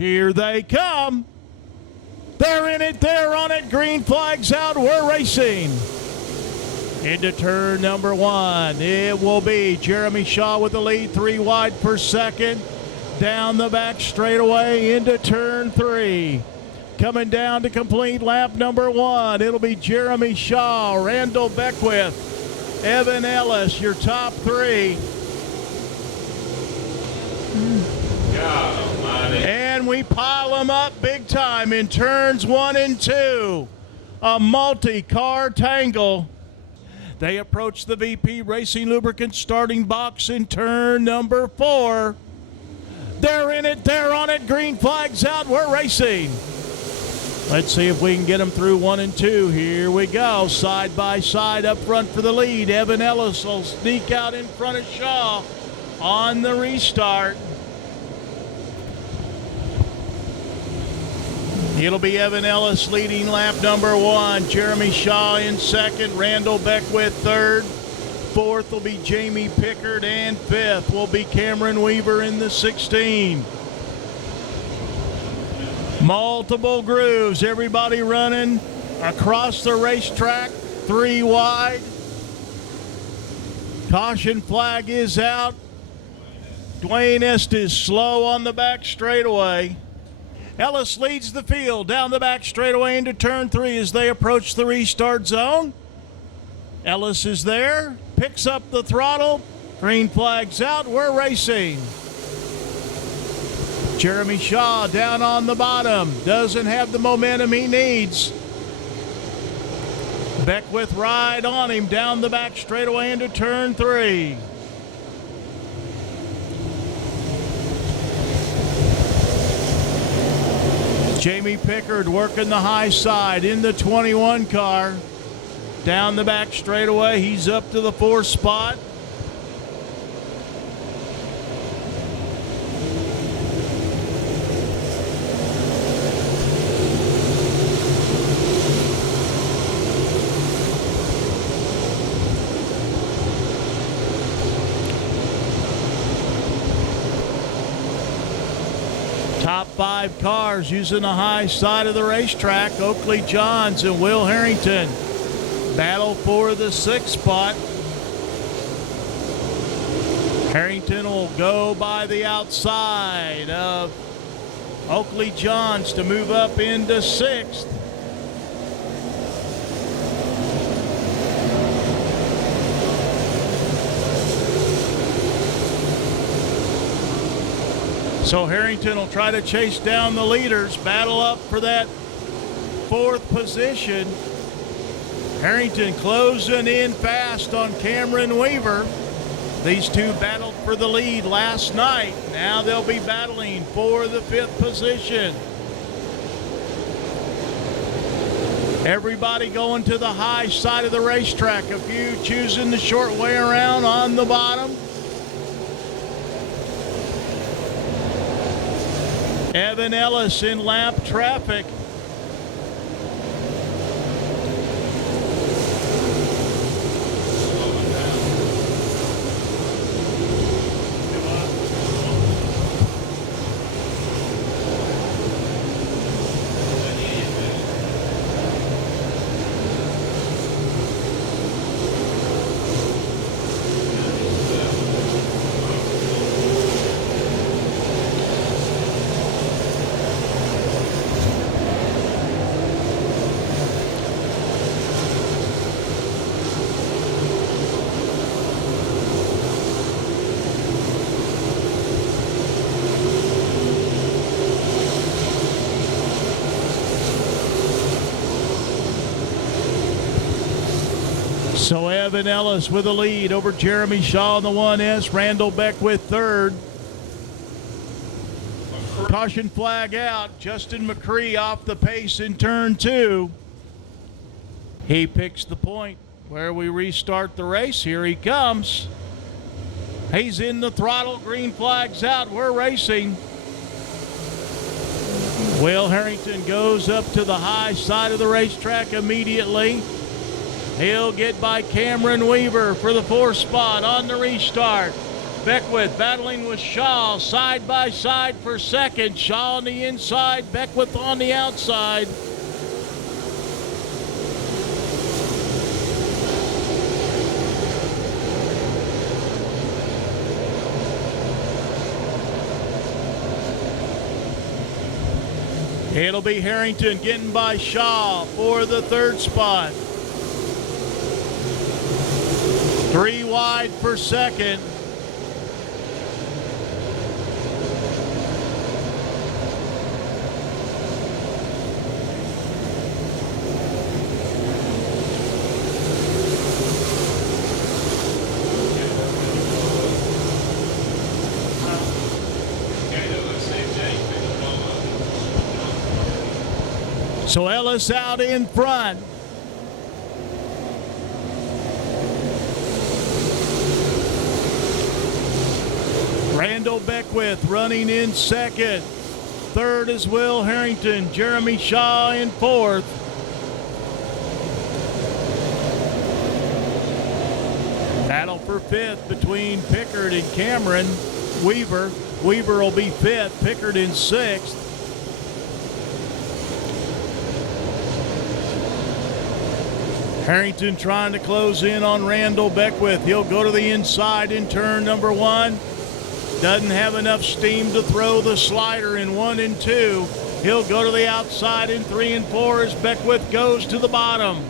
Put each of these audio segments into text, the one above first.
Here they come. They're in it. They're on it. Green flag's out. We're racing. Into turn number one. It will be Jeremy Shaw with the lead, 3 wide per second. Down the back straightaway into turn 3. Coming down to complete lap number 1. It'll be Jeremy Shaw, Randall Beckwith, Evan Ellis, your top 3. And we pile them up big time in turns 1 and 2. A multi-car tangle. They approach the VP Racing Lubricants starting box in turn number 4. They're in it. They're on it. Green flag's out. We're racing. Let's see if we can get them through 1 and 2. Here we go. Side by side up front for the lead. Evan Ellis will sneak out in front of Shaw on the restart. It'll be Evan Ellis leading lap number 1. Jeremy Shaw in second. Randall Beckwith third. Fourth will be Jamie Pickard, and fifth will be Cameron Weaver in the 16. Multiple grooves, everybody running across the racetrack, 3 wide. Caution flag is out. Dwayne Estes slow on the back straightaway. Ellis leads the field down the back straightaway into turn 3 as they approach the restart zone. Ellis is there, picks up the throttle. Green flag's out, we're racing. Jeremy Shaw down on the bottom, doesn't have the momentum he needs. Beckwith right on him down the back straightaway into turn 3. Jamie Pickard working the high side in the 21 car. Down the back straightaway, he's up to the 4th spot. Top 5 cars using the high side of the racetrack. Oakley Johns and Will Harrington battle for the 6th spot. Harrington will go by the outside of Oakley Johns to move up into 6th. So Harrington will try to chase down the leaders, battle up for that 4th position. Harrington closing in fast on Cameron Weaver. These two battled for the lead last night. Now they'll be battling for the 5th position. Everybody going to the high side of the racetrack. A few choosing the short way around on the bottom. Evan Ellis in lap traffic. So Evan Ellis with the lead over Jeremy Shaw in the 1S. Randall Beckwith third. Caution flag out. Justin McCree off the pace in turn 2. He picks the point where we restart the race. Here he comes. He's in the throttle. Green flag's out. We're racing. Will Harrington goes up to the high side of the racetrack immediately. He'll get by Cameron Weaver for the 4th spot on the restart. Beckwith battling with Shaw side by side for second. Shaw on the inside, Beckwith on the outside. It'll be Harrington getting by Shaw for the third spot. 3 wide for second. So Ellis out in front. Randall Beckwith running in second. Third is Will Harrington. Jeremy Shaw in fourth. Battle for fifth between Pickard and Cameron. Weaver will be fifth. Pickard in sixth. Harrington trying to close in on Randall Beckwith. He'll go to the inside in turn number one. Doesn't have enough steam to throw the slider in 1 and 2. He'll go to the outside in 3 and 4 as Beckwith goes to the bottom.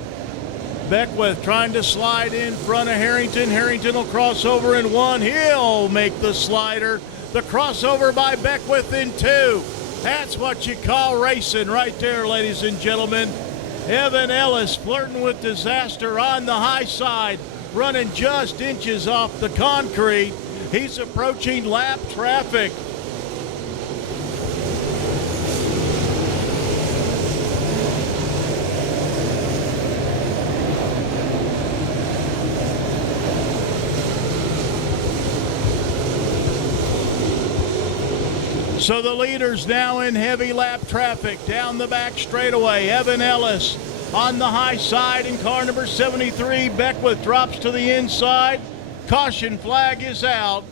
Beckwith trying to slide in front of Harrington. Harrington will cross over in 1. He'll make the slider. The crossover by Beckwith in 2. That's what you call racing right there, ladies and gentlemen. Evan Ellis flirting with disaster on the high side, running just inches off the concrete. He's approaching lap traffic. So the leader's now in heavy lap traffic down the back straightaway. Evan Ellis on the high side in car number 73. Beckwith drops to the inside. Caution flag is out.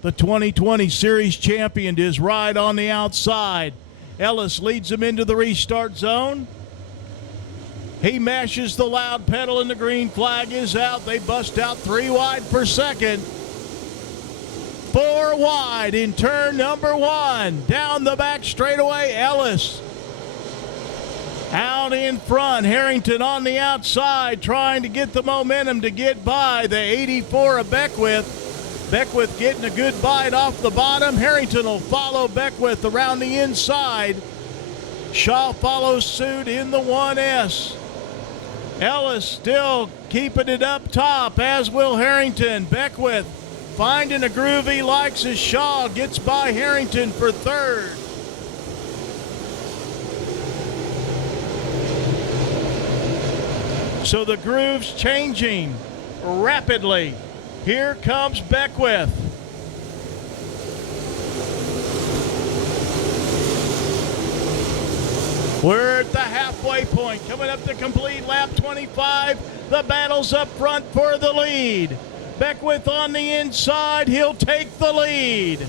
The 2020 Series champion is right on the outside. Ellis leads him into the restart zone. He mashes the loud pedal and the green flag is out. They bust out 3 wide for second. 4 wide in turn number 1. Down the back straightaway, Ellis. Out in front, Harrington on the outside trying to get the momentum to get by the 84 of Beckwith. Beckwith getting a good bite off the bottom. Harrington will follow Beckwith around the inside. Shaw follows suit in the 1S. Ellis still keeping it up top, as will Harrington. Beckwith finding a groove he likes as Shaw gets by Harrington for third. So the groove's changing rapidly. Here comes Beckwith. We're at the halfway point, coming up to complete lap 25. The battle's up front for the lead. Beckwith on the inside, he'll take the lead.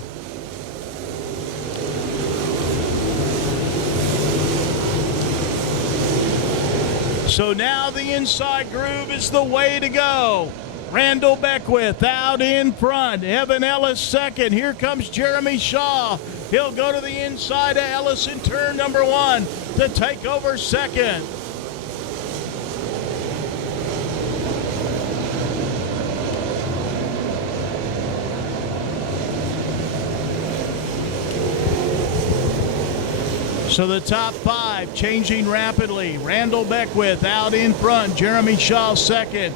So now the inside groove is the way to go. Randall Beckwith out in front. Evan Ellis second. Here comes Jeremy Shaw. He'll go to the inside of Ellis in turn number 1 to take over second. So the top 5 changing rapidly. Randall Beckwith out in front. Jeremy Shaw second.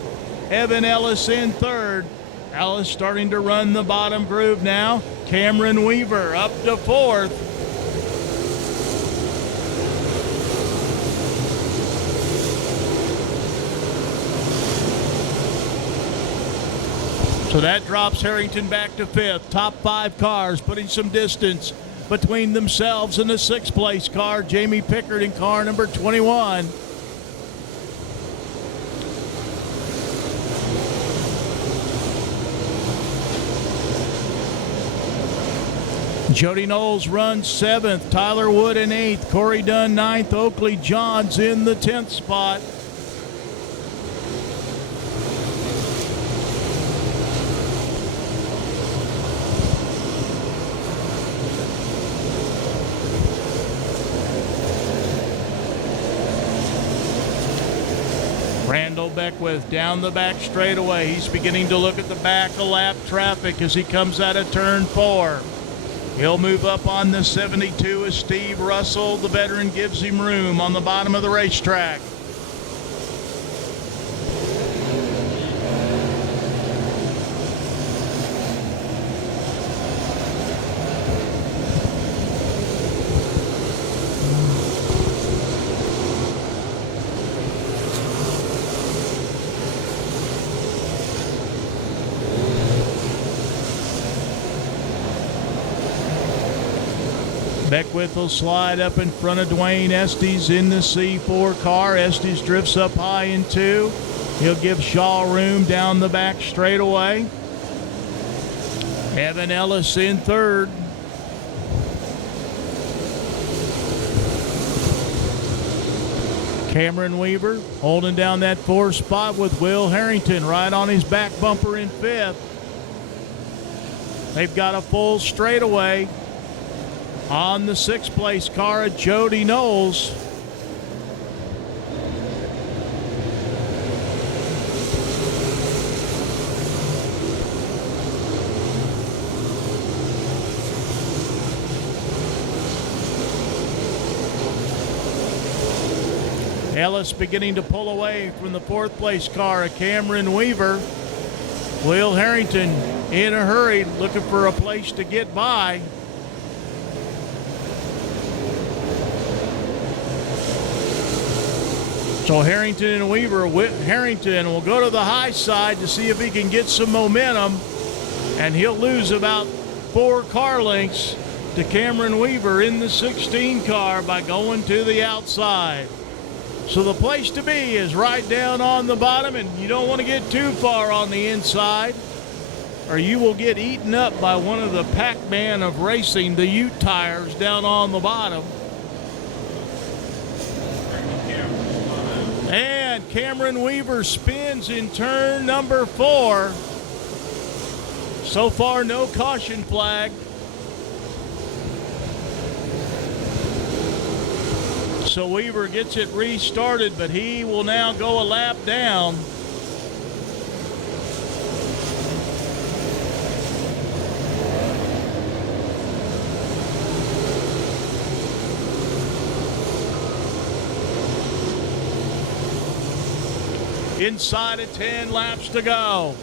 Evan Ellis in third. Ellis starting to run the bottom groove now. Cameron Weaver up to fourth. So that drops Harrington back to fifth. Top 5 cars putting some distance between themselves and the 6th place car, Jamie Pickard in car number 21. Jody Knowles runs 7th, Tyler Wood in 8th, Corey Dunn 9th, Oakley Johns in the 10th spot. Randall Beckwith down the back straightaway. He's beginning to look at the back of lap traffic as he comes out of turn 4. He'll move up on the 72 as Steve Russell, the veteran, gives him room on the bottom of the racetrack. Beckwith will slide up in front of Dwayne Estes in the C4 car. Estes drifts up high in 2. He'll give Shaw room down the back straightaway. Evan Ellis in 3rd. Cameron Weaver holding down that 4th spot with Will Harrington right on his back bumper in 5th. They've got a full straightaway on the 6th place car at Jody Knowles. Ellis beginning to pull away from the 4th place car at Cameron Weaver. Will Harrington in a hurry, looking for a place to get by. So Harrington and Weaver, Harrington will go to the high side to see if he can get some momentum, and he'll lose about 4 car lengths to Cameron Weaver in the 16 car by going to the outside. So the place to be is right down on the bottom, and you don't want to get too far on the inside, or you will get eaten up by one of the Pac-Man of racing, the Ute tires down on the bottom. And Cameron Weaver spins in turn number 4. So far, no caution flag. So Weaver gets it restarted, but he will now go a lap down. Inside of 10 laps to go.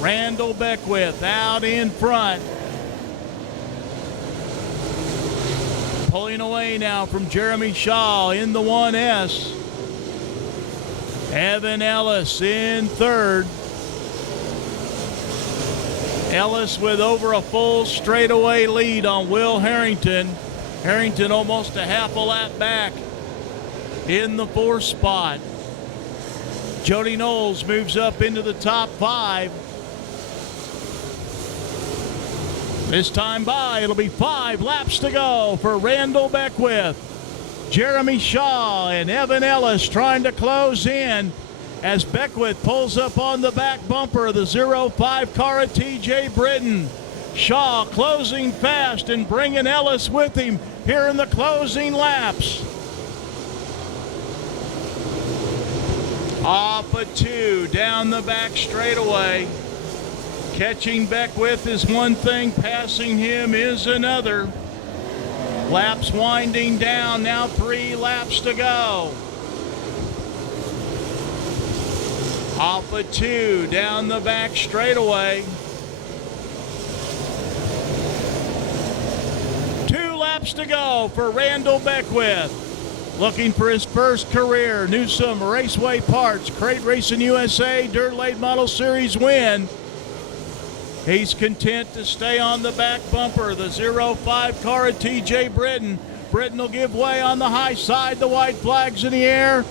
Randall Beckwith out in front. Pulling away now from Jeremy Shaw in the 1S. Evan Ellis in 3rd. Ellis with over a full straightaway lead on Will Harrington. Harrington almost a half a lap back in the 4th spot. Jody Knowles moves up into the top 5. This time by, it'll be 5 laps to go for Randall Beckwith. Jeremy Shaw and Evan Ellis trying to close in as Beckwith pulls up on the back bumper of the 05 car at TJ Britton. Shaw closing fast and bringing Ellis with him here in the closing laps. Off a 2, down the back straightaway. Catching Beckwith is one thing, passing him is another. Laps winding down, now 3 laps to go. Off a 2, down the back straightaway. 2 laps to go for Randall Beckwith. Looking for his first career Newsom Raceway Parts Crate Racing USA Dirt Late Model Series win. He's content to stay on the back bumper. The 05 car at TJ Britton. Britton will give way on the high side. The white flag's in the air.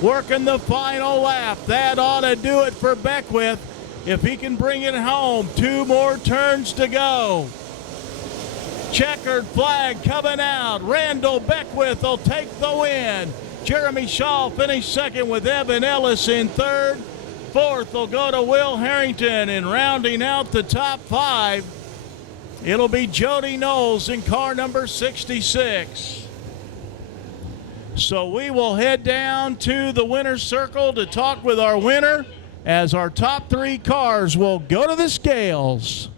Working the final lap. That ought to do it for Beckwith. If he can bring it home, 2 more turns to go. Checkered flag coming out. Randall Beckwith will take the win. Jeremy Shaw finished second with Evan Ellis in third. Fourth will go to Will Harrington, and rounding out the top 5, it'll be Jody Knowles in car number 66. So we will head down to the winner's circle to talk with our winner as our top 3 cars will go to the scales.